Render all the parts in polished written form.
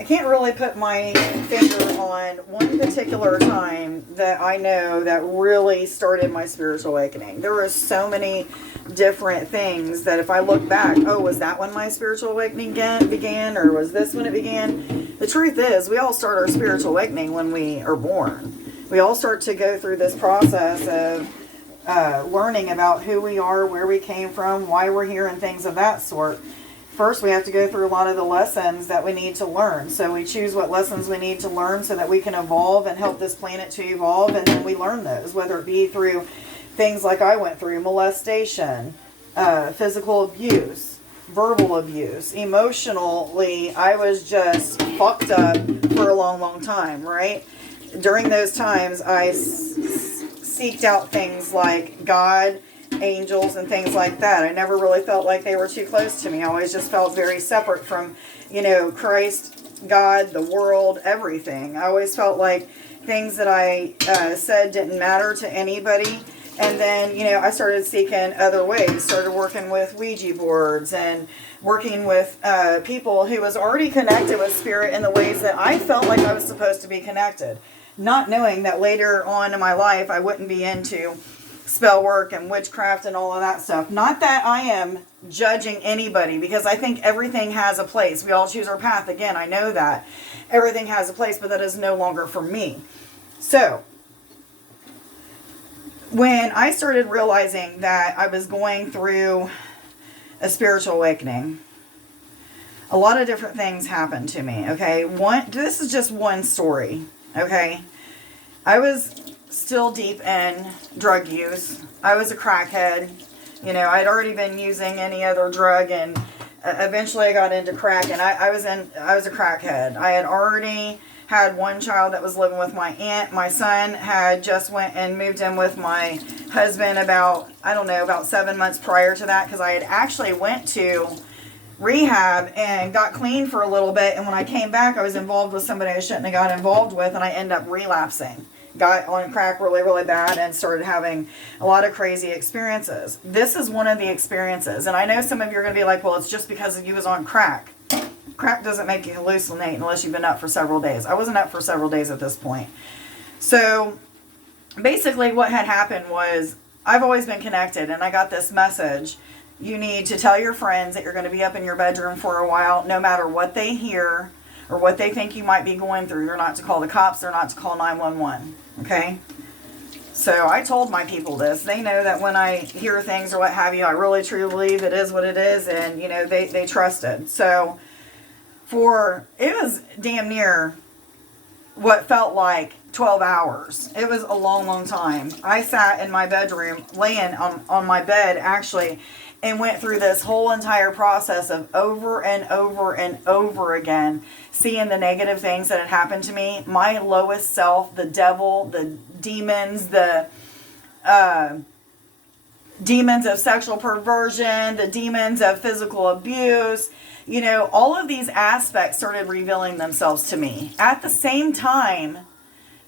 I can't really put my finger on one particular time that I know that really started my spiritual awakening. There were so many different things that if I look back, oh, was that when my spiritual awakening began, or was this when it began? The truth is, we all start our spiritual awakening when we are born. We all start to go through this process of learning about who we are, where we came from, why we're here, and things of that sort. First, we have to go through a lot of the lessons that we need to learn. So we choose what lessons we need to learn so that we can evolve and help this planet to evolve, and then we learn those, whether it be through things like I went through, molestation, physical abuse, verbal abuse. Emotionally, I was just fucked up for a long, long time, right? During those times, I seeked out things like God, angels, and things like that. I never really felt like they were too close to me. I always just felt very separate from, Christ, God, the world, everything. I always felt like things that I said didn't matter to anybody. And then, I started seeking other ways, started working with Ouija boards and working with people who was already connected with spirit in the ways that I felt like I was supposed to be connected. Not knowing that later on in my life, I wouldn't be into spell work and witchcraft and all of that stuff. Not that I am judging anybody, because I think everything has a place. We all choose our path. Again, I know that. Everything has a place, but that is no longer for me. So, when I started realizing that I was going through a spiritual awakening, a lot of different things happened to me, okay? This is just one story, okay? I was still deep in drug use. I was a crackhead. I'd already been using any other drug, and eventually I got into crack, and I was a crackhead. I had already had one child that was living with my aunt. My son had just went and moved in with my husband about 7 months prior to that, because I had actually went to rehab and got clean for a little bit, and when I came back, I was involved with somebody I shouldn't have got involved with, and I ended up relapsing. Got on crack really, really bad and started having a lot of crazy experiences. This is one of the experiences. And I know some of you are going to be like, well, it's just because you was on crack. Crack doesn't make you hallucinate unless you've been up for several days. I wasn't up for several days at this point. So basically what had happened was I've always been connected, and I got this message. You need to tell your friends that you're going to be up in your bedroom for a while, no matter what they hear or what they think you might be going through. They're not to call the cops. They're not to call 911. Okay? So I told my people this. They know that when I hear things or what have you, I really truly believe it is what it is. And, they trusted. So it was damn near what felt like 12 hours. It was a long, long time. I sat in my bedroom, laying on my bed, actually, and went through this whole entire process of over and over and over again, seeing the negative things that had happened to me. My lowest self, the devil, the demons, the demons of sexual perversion, the demons of physical abuse, all of these aspects started revealing themselves to me. At the same time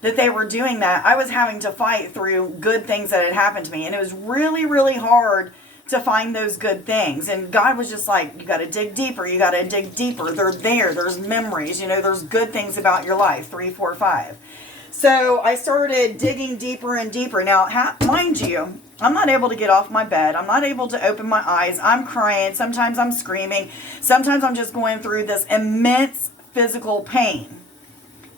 that they were doing that, I was having to fight through good things that had happened to me. And it was really, really hard to find those good things. And God was just like, you got to dig deeper. You got to dig deeper. They're there. There's memories. There's good things about your life. 3, 4, 5. So I started digging deeper and deeper. Now, mind you, I'm not able to get off my bed. I'm not able to open my eyes. I'm crying. Sometimes I'm screaming. Sometimes I'm just going through this immense physical pain.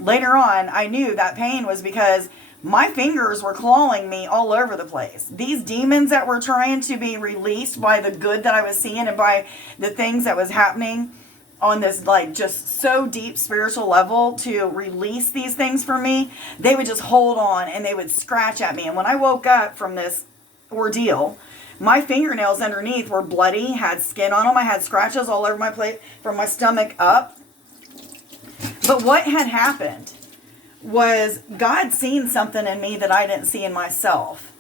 Later on, I knew that pain was because my fingers were clawing me all over the place. These demons that were trying to be released by the good that I was seeing and by the things that was happening on this just so deep spiritual level to release these things from me, they would just hold on and they would scratch at me. And when I woke up from this ordeal, my fingernails underneath were bloody, had skin on them. I had scratches all over my plate from my stomach up. But what had happened was God seen something in me that I didn't see in myself.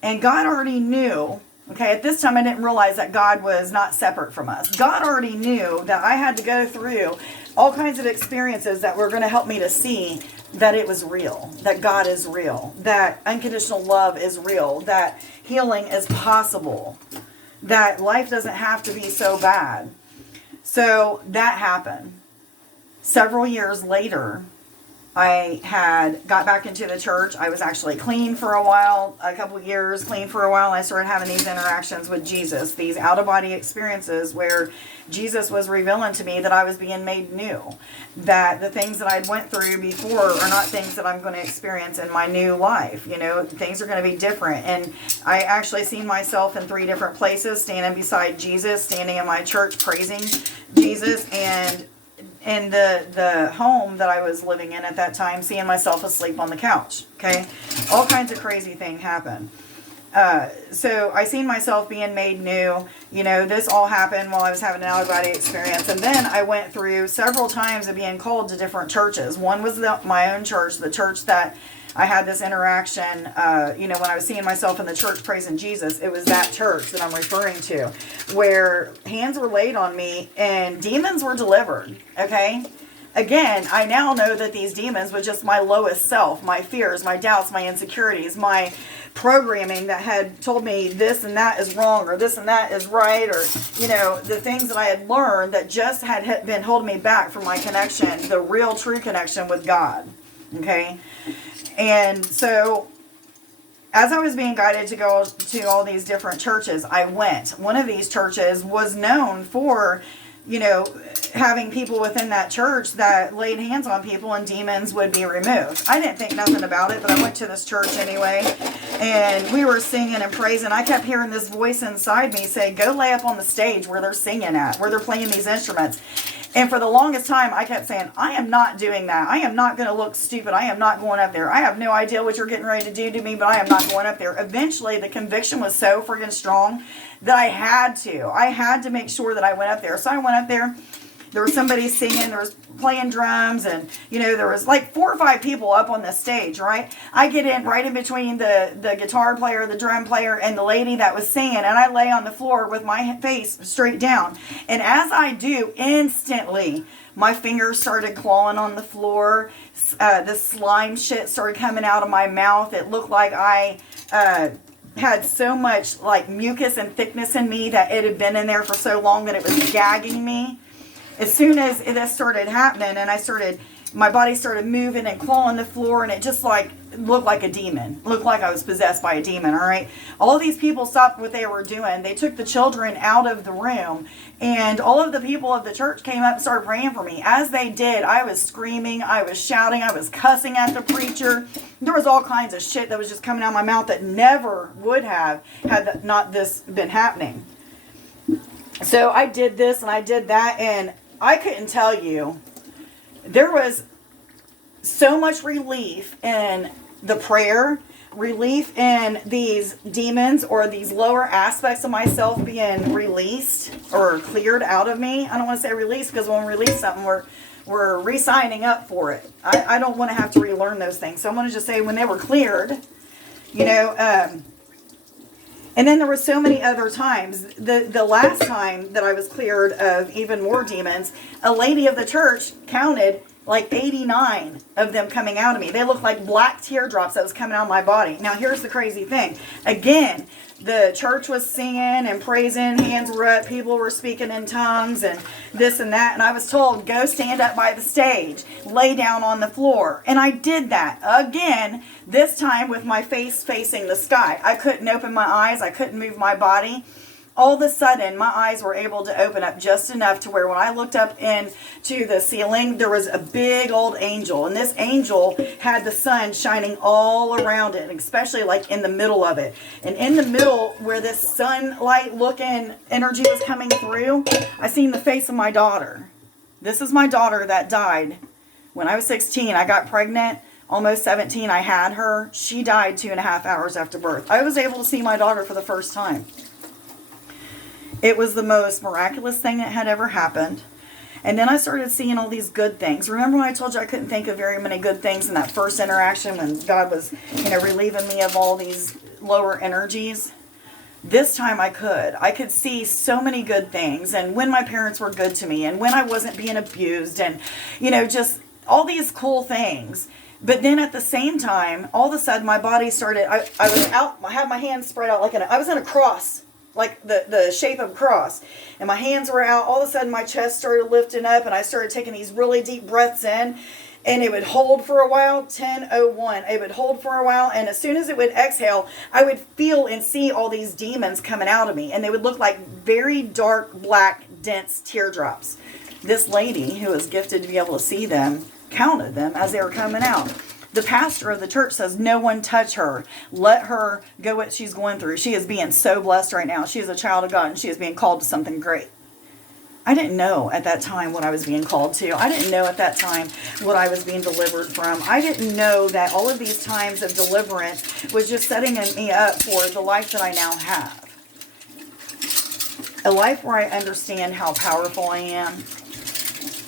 And God already knew, okay, at this time I didn't realize that God was not separate from us. God already knew that I had to go through all kinds of experiences that were going to help me to see that it was real, that God is real, that unconditional love is real, that healing is possible, that life doesn't have to be so bad. So that happened. several years later, I had got back into the church. I was actually clean for a while, a couple years clean for a while. I started having these interactions with Jesus, these out-of-body experiences where Jesus was revealing to me that I was being made new, that the things that I'd went through before are not things that I'm going to experience in my new life. You know, things are going to be different. And I actually seen myself in 3 different places, standing beside Jesus, standing in my church praising Jesus, and in the home that I was living in at that time, seeing myself asleep on the couch. Okay, all kinds of crazy things happen. So I seen myself being made new. You know, this all happened while I was having an out-of-body experience. And then I went through several times of being called to different churches. One was my own church, the church that I had this interaction, you know, when I was seeing myself in the church praising Jesus. It was that church that I'm referring to, where hands were laid on me and demons were delivered, okay? Again, I now know that these demons were just my lowest self, my fears, my doubts, my insecurities, my programming that had told me this and that is wrong, or this and that is right, or, you know, the things that I had learned that just had been holding me back from my connection, the real true connection with God, okay? And so, as I was being guided to go to all these different churches, I went. One of these churches was known for, you know, having people within that church that laid hands on people and demons would be removed. I didn't think nothing about it, but I went to this church anyway, and we were singing and praising. I kept hearing this voice inside me say, go lay up on the stage where they're singing at, where they're playing these instruments. And for the longest time, I kept saying, I am not doing that. I am not going to look stupid. I am not going up there. I have no idea what you're getting ready to do to me, but I am not going up there. Eventually, the conviction was so freaking strong that I had to. I had to make sure that I went up there. So I went up there. There was somebody singing, there was playing drums, and, you know, there was like 4 or 5 people up on the stage, right? I get in right in between the guitar player, the drum player, and the lady that was singing, and I lay on the floor with my face straight down. And as I do, instantly, my fingers started clawing on the floor. The slime shit started coming out of my mouth. It looked like I had so much like mucus and thickness in me that it had been in there for so long that it was gagging me. As soon as this started happening and my body started moving and clawing the floor, and it just like looked like a demon. Looked like I was possessed by a demon, all right? All of these people stopped what they were doing. They took the children out of the room, and all of the people of the church came up and started praying for me. As they did, I was screaming, I was shouting, I was cussing at the preacher. There was all kinds of shit that was just coming out of my mouth that never would have had not this been happening. So I did this and I did that, and I couldn't tell you. There was so much relief in the prayer, relief in these demons or these lower aspects of myself being released or cleared out of me. I don't want to say released, because when we release something, we're re-signing up for it. I don't want to have to relearn those things. So I'm going to just say when they were cleared, you know, and then there were so many other times. The last time that I was cleared of even more demons, a lady of the church counted like 89 of them coming out of me. They looked like black teardrops that was coming out of my body. Now, here's the crazy thing. Again, the church was singing and praising, hands were up, people were speaking in tongues and this and that. And I was told, go stand up by the stage, lay down on the floor. And I did that again, this time with my face facing the sky. I couldn't open my eyes. I couldn't move my body. All of a sudden, my eyes were able to open up just enough to where when I looked up into the ceiling, there was a big old angel. And this angel had the sun shining all around it, especially like in the middle of it. And in the middle where this sunlight looking energy was coming through, I seen the face of my daughter. This is my daughter that died when I was 16. I got pregnant. Almost 17, I had her. She died 2.5 hours after birth. I was able to see my daughter for the first time. It was the most miraculous thing that had ever happened. And then I started seeing all these good things. Remember when I told you I couldn't think of very many good things in that first interaction when God was, you know, relieving me of all these lower energies? This time I could. I could see so many good things. And when my parents were good to me and when I wasn't being abused and, you know, just all these cool things. But then at the same time, all of a sudden my body started, I was out, I had my hands spread out like I was in a cross. like the shape of a cross. And my hands were out. All of a sudden my chest started lifting up and I started taking these really deep breaths in. And it would hold for a while, 10:01. It would hold for a while, and as soon as it would exhale, I would feel and see all these demons coming out of me. And they would look like very dark, black, dense teardrops. This lady, who was gifted to be able to see them, counted them as they were coming out. The pastor of the church says, no one touch her. Let her go what she's going through. She is being so blessed right now. She is a child of God, and she is being called to something great. I didn't know at that time what I was being called to. I didn't know at that time what I was being delivered from. I didn't know that all of these times of deliverance was just setting me up for the life that I now have. A life where I understand how powerful I am,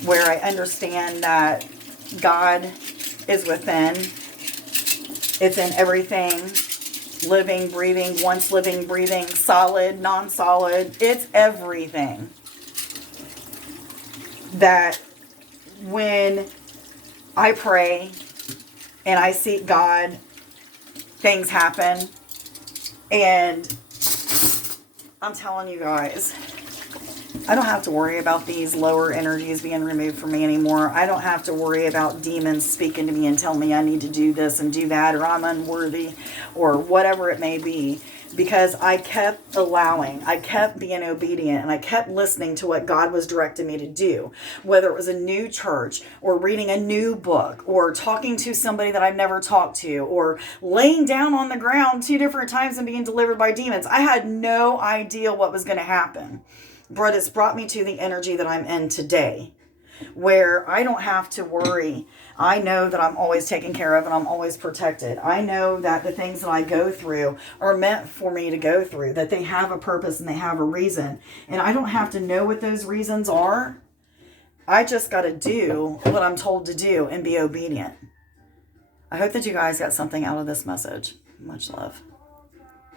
where I understand that God is within. It's in everything. Living, breathing, once living, breathing, solid, non-solid. It's everything. That when I pray and I seek God, things happen. And I'm telling you guys, I don't have to worry about these lower energies being removed from me anymore. I don't have to worry about demons speaking to me and telling me I need to do this and do that, or I'm unworthy, or whatever it may be. Because I kept allowing, I kept being obedient, and I kept listening to what God was directing me to do. Whether it was a new church, or reading a new book, or talking to somebody that I've never talked to, or laying down on the ground 2 different times and being delivered by demons. I had no idea what was going to happen. But it's brought me to the energy that I'm in today, where I don't have to worry. I know that I'm always taken care of and I'm always protected. I know that the things that I go through are meant for me to go through, that they have a purpose and they have a reason. And I don't have to know what those reasons are. I just got to do what I'm told to do and be obedient. I hope that you guys got something out of this message. Much love.